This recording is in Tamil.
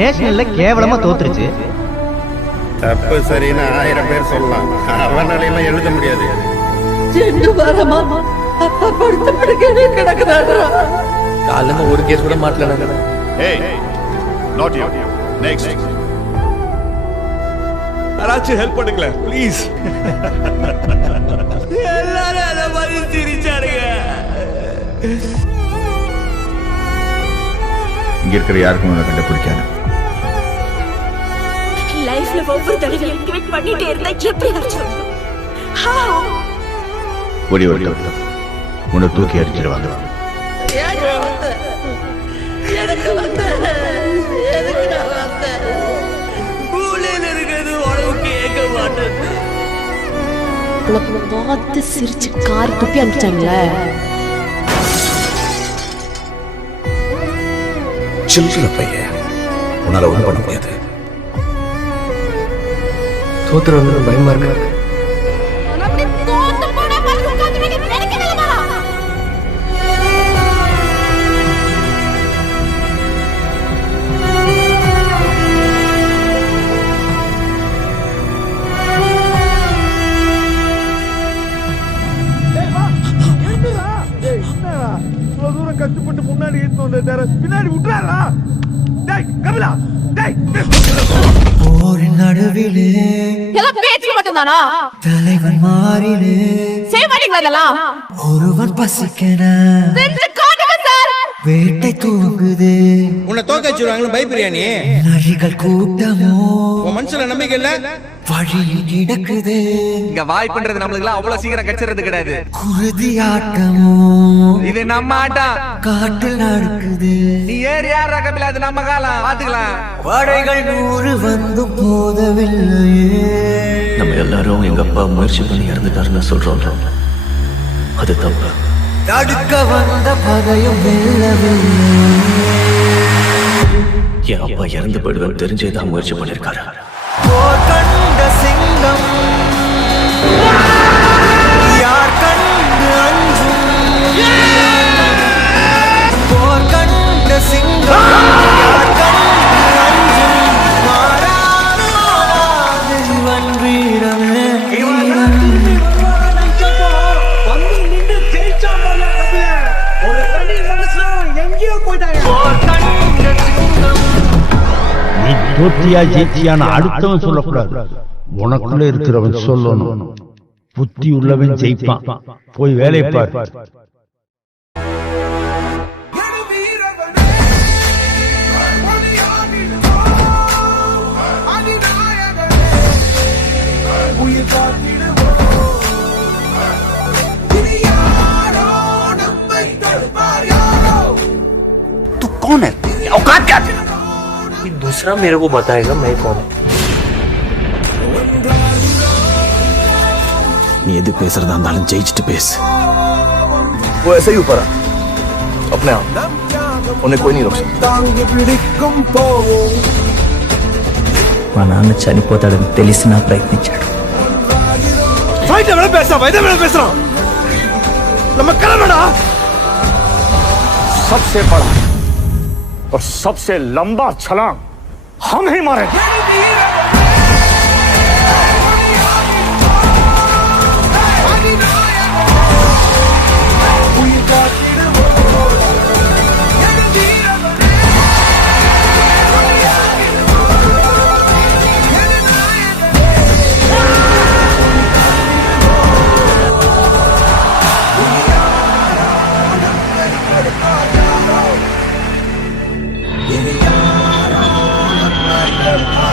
நேஷனல்ல கேவலமா தோத்துருச்சு. தப்பு சரின்னு 1000 பேர் சொல்லலாம், அவனால எல்லாம் எழுத முடியாது. காலையில ஒரு கேஸ் கூட மாட்டல. யாராச்சும் ஹெல்ப் பண்ணுங்களேன் ப்ளீஸ். எல்லாரும் அத மாதிரி சிரிச்சாருங்க. இங்க இருக்கிற யாருக்கும் உன்னை கண்டுபிடிக்காது. லைஃப்ல ஒவ்வொரு தடவையும் ட்வீட் பண்ணிட்டே இருந்தா எப்படி ஆச்சு? ஒரே ஒரு தப்பு, உன்னை தூக்கி அடிச்சிருவாங்க. பார்த்து சிரிச்சு கார் துப்பி அனுப்பிச்சாங்களே. சில்லற பையன், உன்னால ஒண்ணும் பண்ண முடியாது. தோத்துற வந்து பயமா இருக்கு. கஷ்டப்பட்டு முன்னாடி பின்னாடி விட்டுறாரா? கமலா நடுவிலே பேச்சு மட்டும்தானா? தலைவன் மாறிலே செய்ய மாட்டீங்களா இதெல்லாம்? ஒருவன் பசிக்கன வேட்டை தூங்குது. உன்னை தோக்க வச்சிருவாங்களு பயப்படுறியா நீ? நரிகள் கூட்டமோ உன் மனசுல நம்பிக்கை இல்ல? வழியில் கிடக்குது. இங்க வாய் பண்றது நம்மளுக்கு எல்லாம் அவ்வளவு சீக்கிரம் கச்சிறது கிடையாது. குருதி ஆட்டமோ இது நம்ம ஆட்டம். காட்டில் நடக்குது. நீ ஏறி யாரா கபில, அது நம்ம காலம், பாத்துக்கலாம். படைகள் 100 வந்து போதவில்லையே. நம்ம எல்லாரும் எங்க அப்பா முயற்சி பண்ணி இறந்துட்டாருன்னு சொல்றோம், அது தப்பு. தடுக்க வந்த பகையும் வெல்லவில்லை. என் அப்பா இறந்து போயிடுவேன் தெரிஞ்சேதான் முயற்சி பண்ணிருக்காரு. போர் கண்ட சிங்கம் யார் கண்டு அஞ்சும். போர் கண்ட சிங்கம் யார் கண்டு அஞ்சும். மாறாது இவன் வீரமே வீரன். நீ தோற்றியா ஜெயிச்சியான அடுத்தவன் சொல்லக்கூடாது, உனக்குள்ள இருக்கிறவன் சொல்லணும். புத்தி உள்ளவன் ஜெயிப்பான். போய் வேலை பார். तू कौन है? औकात क्या है? दूसरा मेरे को बताएगा मैं कौन हूं. நீ எது பேசுறதா இருந்தாலும் ஜெயிச்சுட்டு பேசு. वो ऐसे ही ऊपर आ, अपने आप, उन्हें कोई नहीं रोक सकता. మా నాన్న చనిపోతాడని తెలిసినా ప్రయత్నించాడు. सबसे बड़ा और सबसे लंबा छलांग हम ही मारेंगे. Yeah.